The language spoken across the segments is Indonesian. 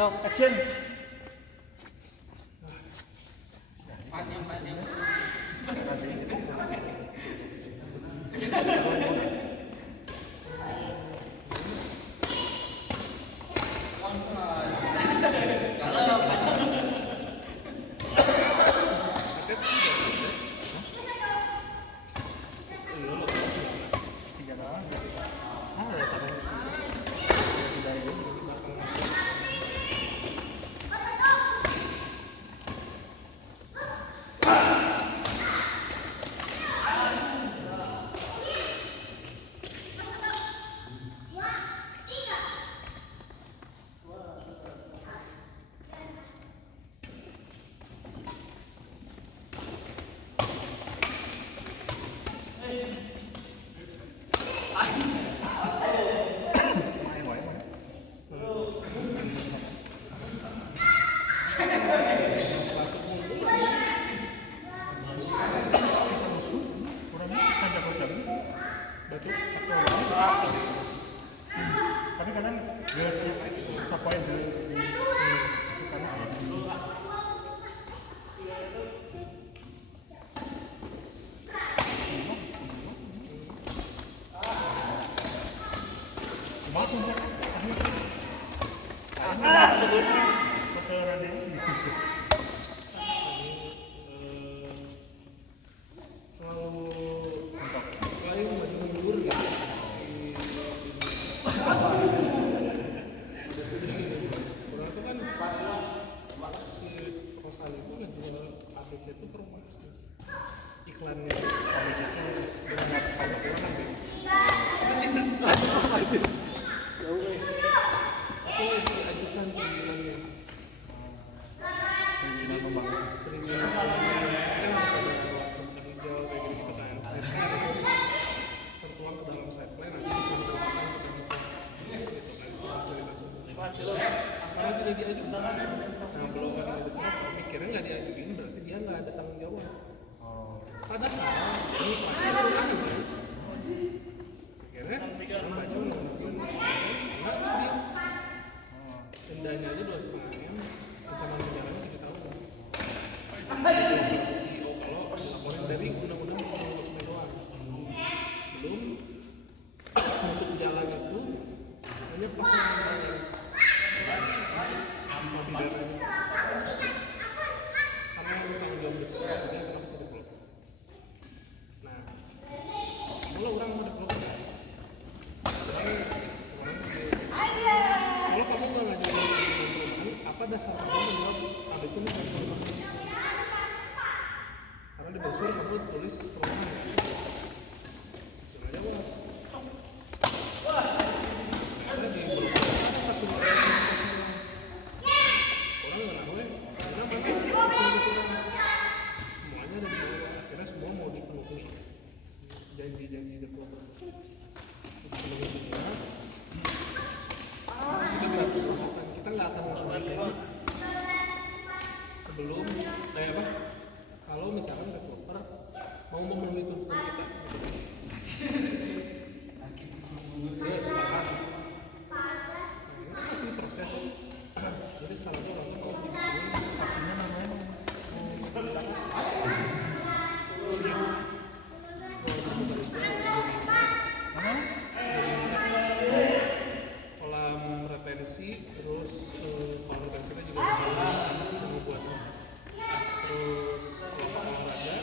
Stop, action. Tapi kadang apa yang iklannya mikirnya nggak diajuin berarti dia nggak ada tanggung jawab. Padahal ini pasti ada lagi kan? Akhirnya baca nggak dia dendanya aja 2,5 M, ancaman penjaranya 7 tahun. CEO kalau laporin dari undang-undang pengelolaan doang. Belum untuk jalan itu hanya pas namanya karena yang tanggung jawab betul dia kenapa bisa diblok. Nah, kalau orang mau diblok kalau kamu nggak ngajuin perumahan, apa dasar kamu menjawab ada itu nih perumahan? Karena di brosur kamu tulis perumahan. Jangan jawab. Karena di brosur ada fasilitas orang nggak tahu semuanya ada di bawah. Akhirnya semua mau dipenuhi janji-janji developer dipenuhi semua. Kita gratis lakukan, kita nggak akan melakukan ini sebelum kayak apa kalau misalkan developer mau memenuhi tuntutan kita dia sepakat. Ini masih proses jadi sekarang itu langsung mau dibikin vaksinnya namanya kolam retensi, terus kolam retensinya juga membuat terus lapangan olahraga.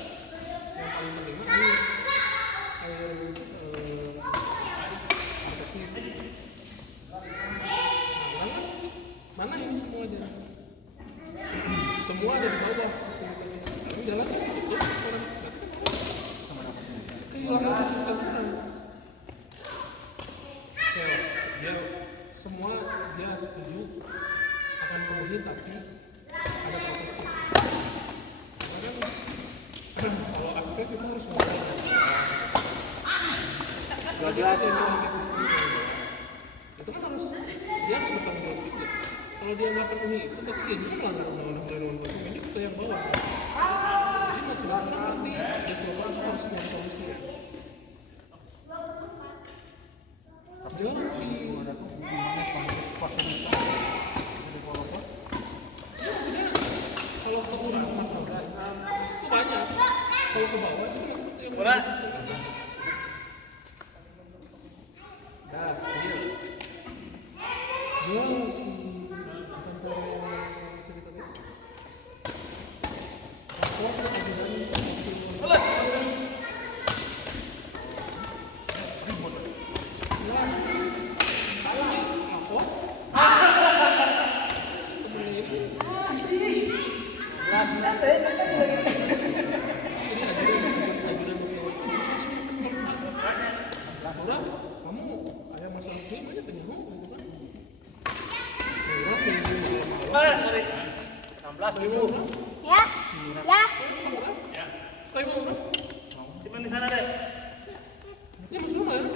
Yang paling penting ini air artesis. Mana ini semua aja? Semua ada di bawah. Ini jalan tutup orang kehilangan fasilitas orang. Dia semua dia setuju akan penuhi tapi ada prosesnya. Karena kan kalau akses itu harus ngomong. Gak jelas ini pakai sistem itu kan harus dia harus bertanggung jawab juga. Kalau dia nggak penuhi itu berarti dia juga melanggar undang-undang perlindungan konsumen itu kita yang bawah. Jadi masing-masing pasti developer harus nyari solusi. Jangan sih. ke bawah itu maksudnya yang Bola. sistem apa? Dah, dia. Dia si kantor cerita tadi. Aku kamu ada masalah game aja tanya gitu kan? Sorry. 16.000. Ya. Ya. Kayak mau berapa? Simpan di sana deh. Ya maksudnya mana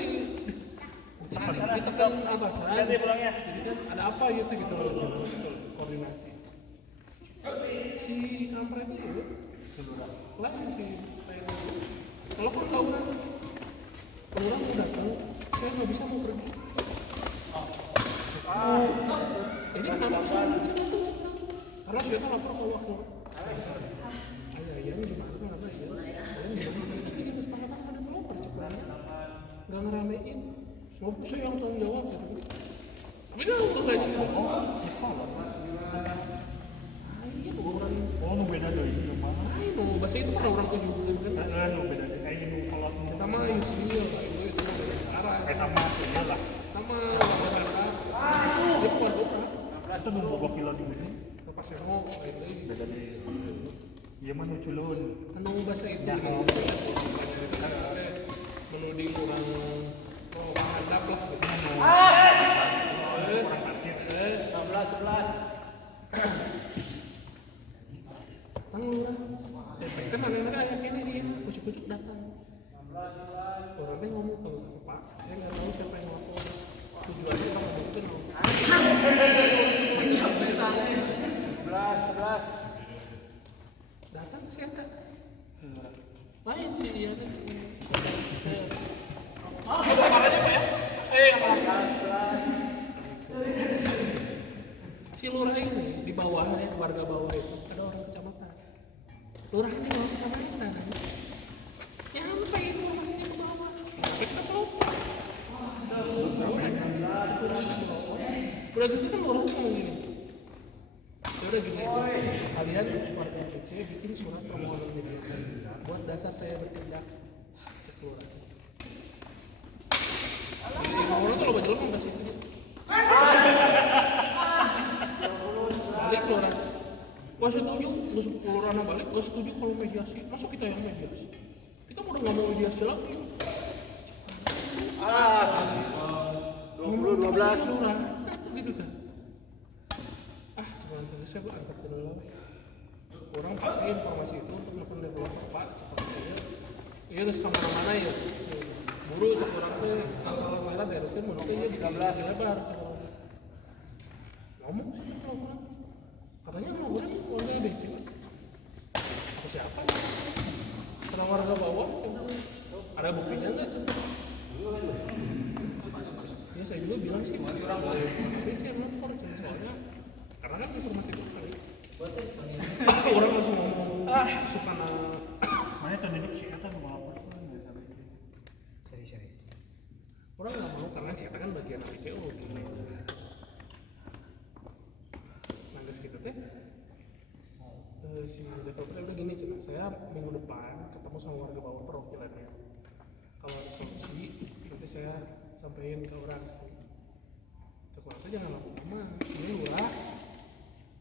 ditekan atasan. Nanti pulangnya. Jadi kan ada apa gitu gitu koordinasi. Si kampret itu lain si kalau kan tawuran mau datang saya nggak bisa mau pergi. Ini kenapa saya nggak bisa datang? Karena dia lapor ke waktu. Ayah gimana kenapa ya? Ayah gimana? Tapi kita sepakat ada pelopor cepat. Nggak ngeramein. Mau saya yang tanggung jawab gitu. Tapi kan untuk gaji Oh, beda deh ini mah. itu bahasa itu kan orang tujuh kan. Beda deh. Kayak ini kalau Kita mah Yusril lah itu mah beda cara. sama ini lah. Sama dia bukan orang. Itu mau kilo di sini. Pas saya mau itu Beda deh. Iya mana culun. anu bahasa itu menuding orang hadap lah gitu. Kurang parkir. 16, 11. Tanggung efeknya mana ada yang ini dia kucuk-kucuk datang. Orangnya ngomong ke Pak, saya nggak tahu siapa yang lapor. Tujuannya orang ngomong itu ngomong. 11. Datang sih kan. Lain sih dia kan. Makanya Pak ya, saya yang si lurah ini di bawahnya warga bawah itu ada orang kecamatan. Lurah kan di bawah kecamatan. Nyampe itu masihnya ke bawah. Kita tahu. Udah gitu kan lurah ngomong gini. Ya udah gini aja. Kalian warga PC bikin surat permohonan mediasi buat dasar saya bertindak. Cek lurah. Orang tuh lo baju lo nggak sih? Balik lurah. Gak setuju, lurah balik. Gak setuju kalau mediasi. Masa kita yang mediasi? Kita udah nggak mau mediasi lagi. 20, 12. Lurah, gitu kan? Cuman tadi saya angkat dulu. Orang pakai informasi itu untuk melakukan developer Pak. Iya terus kemana-mana ya. Buru cek orang tuh masalah merah beresnya mau nongkrongnya di 13 lebar. Ngomong sih kalau orang katanya ngobrolnya warga BC apa siapa orang warga bawah ada buktinya nggak coba ya saya juga bilang sih BC lapor soalnya karena kan informasi itu kali orang langsung ngomong suka Mana tuh duduk sih kata mau lapor tuh nggak sampai. Seri. orang nggak mau karena sih kan bagian BCO gitu. Gitu teh si developer udah gini cina saya minggu depan ketemu sama warga bawah perwakilannya kalau ada solusi nanti saya sampaikan ke orang cek jangan lama-lama ini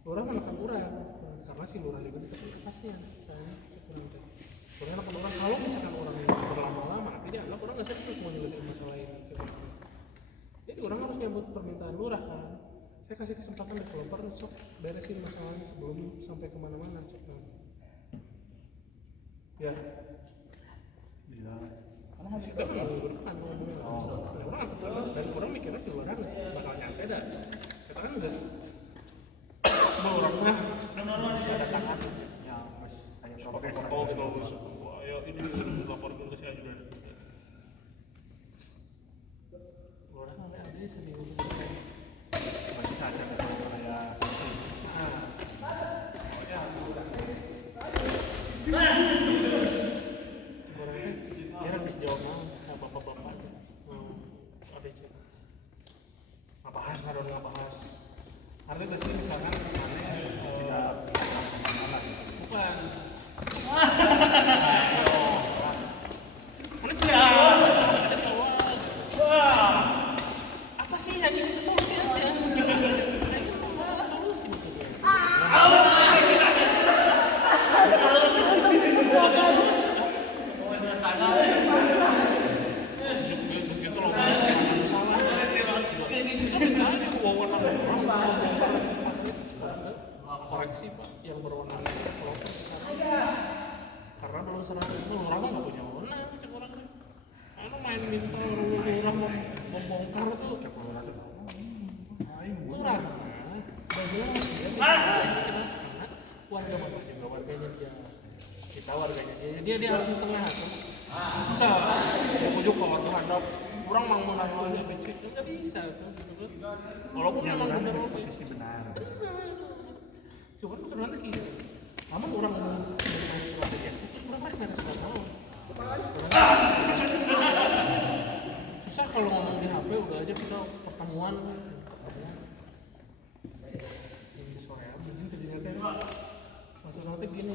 lurah menekan orang karena si lurah juga dikasih pasien soalnya cek orang teh lurah menekan orang kalau misalkan orang yang berlama-lama nanti dianggap orang nggak serius mau nyelesain masalah ini cek orang jadi orang harus nyambut permintaan lurah kan. Saya kasih kesempatan developer sok beresin masalahnya sebelum sampai kemana-mana cek. Ya. Iya. Karena masih kita kan ngomongin orang dan orang mikirnya si orang bakal nyampe dah. Kita kan udah mau orangnya sudah ada tangan. Ya, Mas. Kayak Toko gitu terus. Ayo ini lapor ke saya juga. Orang ada sedih saja kayak harus ngebahas arti tadi misalkan bukan mana sih apa sih yang ini solusi aja solusi koreksi pak yang berwenang kelompok karena belum serang itu orang nggak punya wewenang cek orang kan main minta orang membongkar tuh orang warga mana juga warganya dia kita warganya dia harus di tengah tuh bisa ujuk ke orang terhadap orang mau menangani ABC nggak bisa tuh gitu kan walaupun memang benar posisi benar. cuman sebenarnya gitu namun orang strategi terus orang lain ada sudah tahu susah kalau ngomong di HP udah aja kita pertemuan ini sore mungkin kejadian maksud nanti gini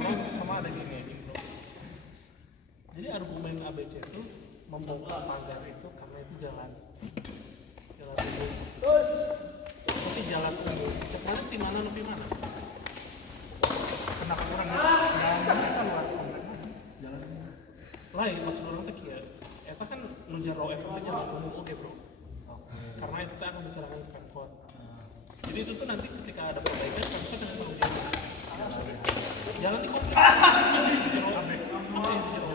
orang sama ada gini gitu. Jadi argumen ABC itu membongkar pagar itu karena itu jalan umum tapi jalan umum cepat di mana lebih mana Kenapa kurang yang mereka luar jalan lain maksud orang teh kieu eta kan nu jero eta teh jalan umum oke bro karena itu teh akan diserahkan ke Pemkot jadi itu tuh nanti ketika ada perbaikan Pemkot akan tanggung jawab jalan di konflik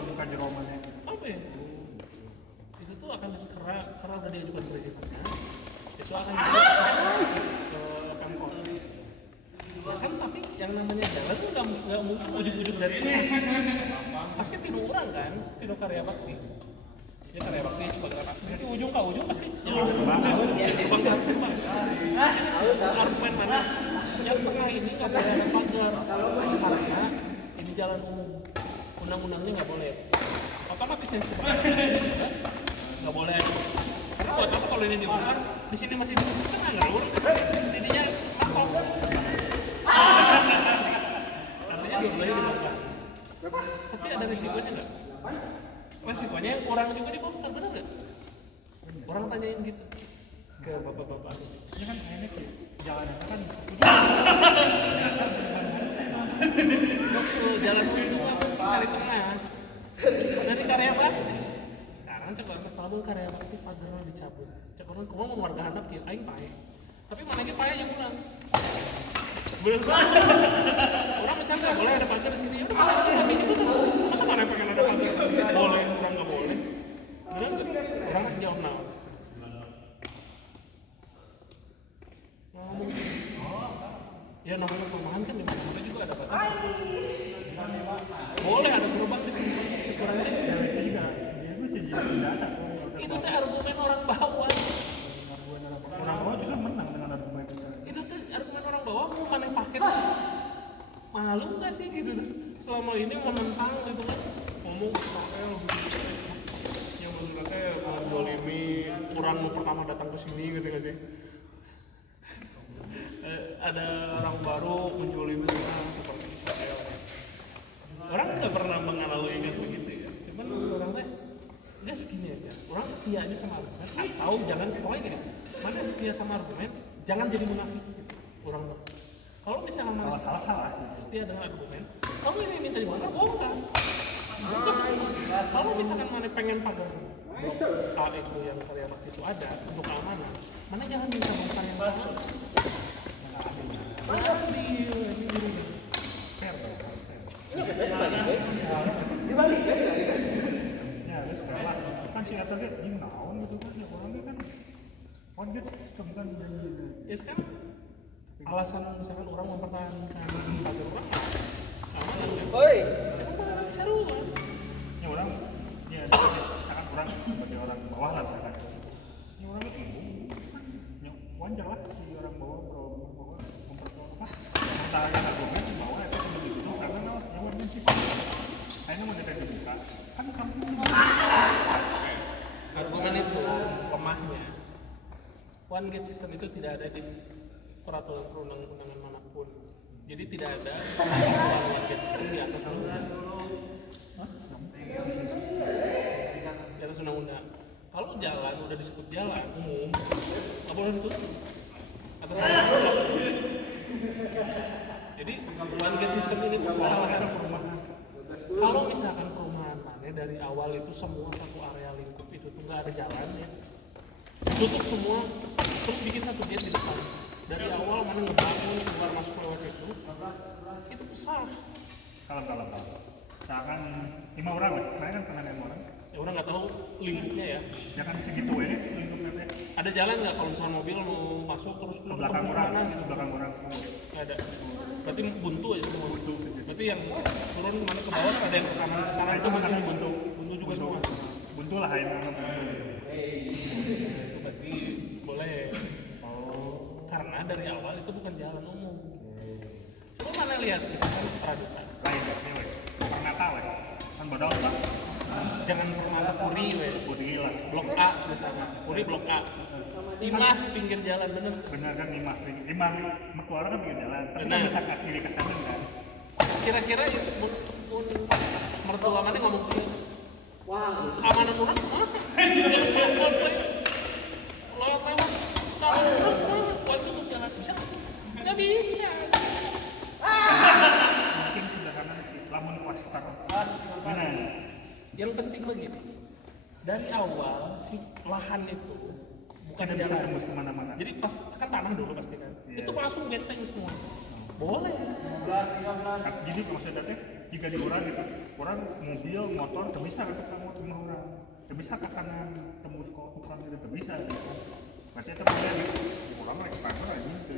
bukan jeromannya. apa ya itu tuh akan disekera karena udah diajukan presidennya itu akan ke Pemkot ya kan tapi yang namanya jalan tuh nggak mungkin ujung-ujung dari itu pasti tidur orang kan tidur karya bakti ya karya bakti sebagai atas jadi ujung ke ujung pasti argumen mana yang tengah ini nggak boleh ada pagar karena ini jalan umum undang-undangnya nggak boleh otomatis yang nggak boleh ada karena buat apa kalau ini dibuka di sini masih dibuka kan nggak boleh jadinya makok artinya nggak boleh dibuka tapi ada risikonya nggak resikonya orang juga dibongkar benar nggak orang tanyain gitu ke bapak-bapak Ini kan kayaknya jalan itu kan jalan itu dari tengah dari karya bakti sekarang cek orang tahu karya bakti pagar dicabut cek orang kumaha mau warga handap kieu aing pae tapi mana ge pae yang pulang bener orang misalnya boleh ada pagar di sini tapi itu masa mana pengen ada pagar boleh orang nggak boleh bener orang jawab naon ngomong ya namanya perumahan kan di mana-mana juga ada batas boleh ada gerobak di kurang ya itu juga dia itu tidak ada. itu teh argumen orang bawah Orang bawah justru menang dengan argumen itu tuh argumen orang bawah mau mana paket malu nggak sih gitu selama ini menentang gitu kan ngomong Israel yang menurutnya mendolimi orang pertama datang ke sini gitu nggak sih ada orang baru menjolimi orang seperti Israel orang nggak pernah menganalogikan begitu ya cuman seorang teh nggak segini aja orang setia aja sama argumen atau jangan pokoknya gini mana setia sama argumen jangan jadi munafik gitu. Orang kalau misalnya mana setia dengan argumen kamu ini minta di mana bongkar kalau misalkan mana pengen pagar blok A itu yang karya bakti itu ada untuk keamanan mana jangan minta bongkar yang sama Dibalik ya? ya terus kalah kan si Eta dia ini naon gitu kan ya orangnya kan dia sistem kan janji ya sekarang alasan misalkan orang mempertahankan pagar orang keamanan Oi. emang seru kan ya orang ya misalkan orang sebagai orang bawah lah misalkan ya orang itu ya wajar lah si orang bawah mempertahankan argumen si bawah itu begitu karena yang orang sih kayaknya mau jadi dibuka kan kamu argumen itu lemahnya one gate system itu tidak ada di peraturan perundang-undangan manapun. Jadi tidak ada one gate system di atas undang-undang. Di atas undang-undang. Kalau jalan udah disebut jalan umum, nggak boleh ditutup. Atas undang-undang. Jadi one gate system ini tuh kesalahan perumahan. Kalau misalkan perumahan mana dari awal itu semua satu area lingkup itu tuh nggak ada jalan ya, tutup semua, terus bikin satu gate di depan. Dari awal mana ngebangun keluar masuk lewat situ, itu besar. Kalau misalkan 5 orang lah, saya kan pernah 5 orang. Ya orang nggak tahu lingkupnya ya. Jangan segitu ya lingkupnya. Ada jalan nggak kalau misalnya mobil mau masuk terus Ke belakang orang, gitu? belakang orang. Nggak ada. Berarti buntu aja semua. Buntu. Berarti yang turun mana ke bawah ada yang ke kanan itu buntu. Buntu juga semua. Buntu lah yang buntu. Itu berarti boleh. Karena dari awal itu bukan jalan umum. Coba mana lihat misalkan Setraduta. Lain ya, Permata lah. Kan bodol pak. Jangan Permata Puri, Putih lah. Blok A misalnya. Puri Blok A. Imah pinggir jalan bener. Benar kan Imah Merkuara kan pinggir jalan. Tapi Benar. kan bisa ke kiri ke kanan kan. Kira-kira itu pun mertua mana ngomong gitu. Wah, keamanan orang mana? Lewat kalau tutup jalan bisa? Nggak bisa. Mungkin sederhana sih, lamun wastar. Mana? Yang penting begini, dari awal si lahan itu bukan Tidak bisa jalan. tembus kemana-mana. Jadi pas kan tanah dulu pasti kan, Iya. itu langsung benteng semua. Boleh. Jadi maksudnya teh jika di orang gitu, orang mobil, motor, tidak bisa ke kamu rumah orang, tidak bisa ke kanan tembus ke tukang itu tidak bisa. Gitu. Berarti itu boleh gitu. Orang lagi kantor aja gitu.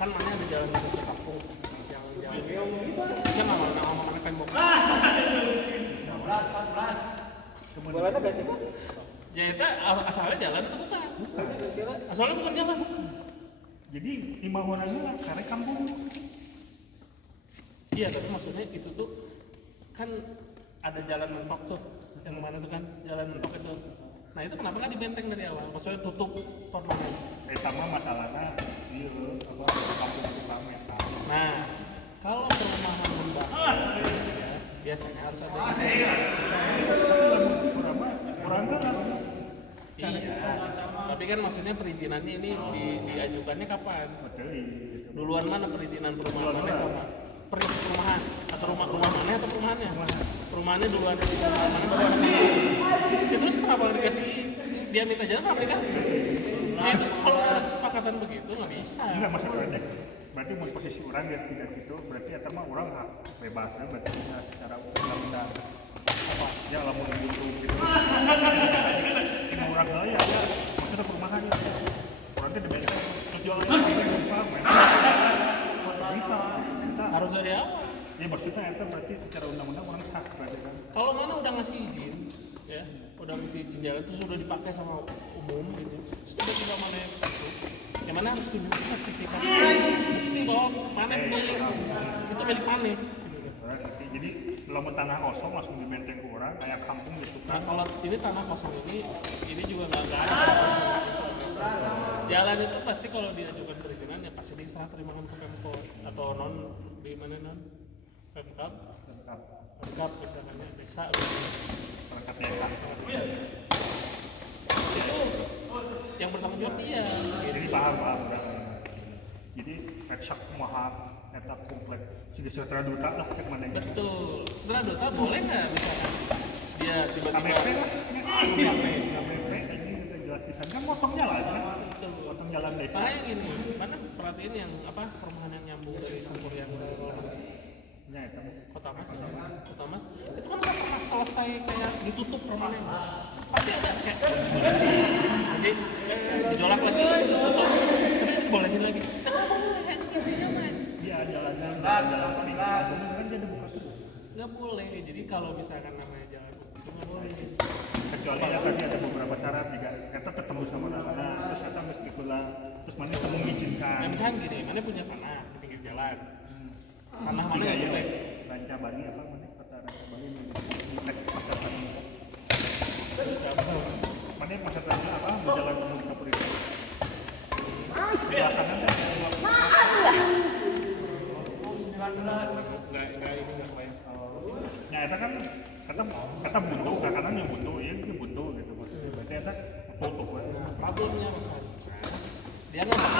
Kan mana ada jalan terus ke kampung yang kan nama mana tembok. Boleh ada ganti kan? Ya itu asalnya jalan itu bukan. Asalnya bukan jalan. Jadi 5 orangnya lah, karena kampung. Iya, tapi maksudnya itu tuh kan ada jalan mentok tuh, yang mana tuh kan jalan mentok itu. Nah itu kenapa nggak dibenteng dari awal? Maksudnya tutup permanen. Sama masalahnya iya apa kampung tukang metal. Nah kalau perumahan membangun, ya, biasanya harus ada. Orang kan Iya, tapi kan maksudnya perizinannya ini diajukannya kapan? Duluan mana perizinan perumahan mana sama? Perumahan atau rumah mana atau perumahannya? Perumahannya duluan perumahan mana baru dikasih. Ya, terus kenapa nggak dikasih? Dia minta jalan kenapa dikasih? Nah itu kalau ada kesepakatan begitu nggak bisa. enggak maksudnya berarti mau posisi orang ya tidak gitu berarti ya mah orang hak bebas ya berarti bisa secara undang-undang apa ya lah mau butuh gitu ini orang lain ya maksudnya perumahan ya orang itu dibayar jualan itu bisa Harus dari awal. ya maksudnya itu berarti secara undang-undang orang hak berarti kan Kalau mana udah ngasih izin, ya, udah ngasih izin jalan terus udah dipakai sama umum gitu. Terus tiba-tiba mana yang masuk, yang mana harus tunjukin sertifikat. Ini bahwa mana milik, itu milik mana. berarti jadi belum tanah kosong langsung dibenteng ke orang kayak kampung gitu Nah kan kalau ini tanah kosong ini juga nggak ada tanah kosong. Jalan itu pasti kalau diajukan perizinan ya pasti diserah terimakan ke Pemkot atau non di mana non Pemkab, Pemkab misalkan ya desa. perangkat desa Itu yang bertanggung jawab dia. jadi paham orang jadi eksak mahal etak komplek sudah setelah duta lah cek mana gitu Betul. Setelah Dota boleh nggak misalkan dia tiba-tiba KBP lah KBP ini kita jelas di sana kan motong jalan kan motong jalan desa kayak gini, mana perhatiin yang apa perumahan yang nyambung dari Sempurian ke Mas ya itu Kota Mas, Kota Mas itu kan nggak pernah selesai kayak ditutup rumahnya, pasti ada kayak jadi dijolak lagi, tutup, bolehin lagi, nggak boleh, intinya mah dia jalannya jalan peningkatan kan jadi buka terus nggak boleh. Jadi kalau misalkan namanya jalan itu nggak boleh. kecuali ya tadi ada beberapa syarat juga kita ketemu sama anak terus kita mesti pulang terus mana kita mengizinkan Nah misalkan gini, mana punya tanah di pinggir jalan, tanah mana iya nggak boleh. Ranca Bali apa mana kata Ranca Bali di pasar Bali mana pasar Bali apa mau jalan ke Kapuri sebelah kanan kan. Nggak ini nggak kebayang. Ya itu kan kata buntu, kadang yang buntu, ya itu buntu gitu maksudnya. Berarti itu tutup kan. Problemnya masalah. Dia nggak mau.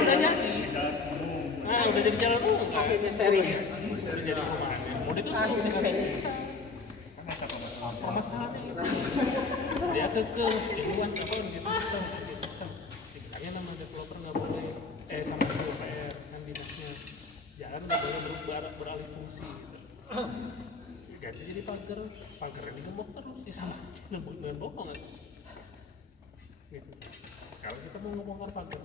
Udah jadi. Nah, udah jadi jalan umum. Akhirnya seri. Udah jadi rumah. Mau itu Akhirnya finish. apa masalahnya itu? Dia duluan apa gitu sistem. Dibilangnya nama developer nggak boleh sama developer kan dinasnya jalan nggak boleh beralih fungsi gitu. Ganti jadi pagar ini gembok terus ya salah dengan bohong kan gitu. Sekarang kita mau ngomong pagar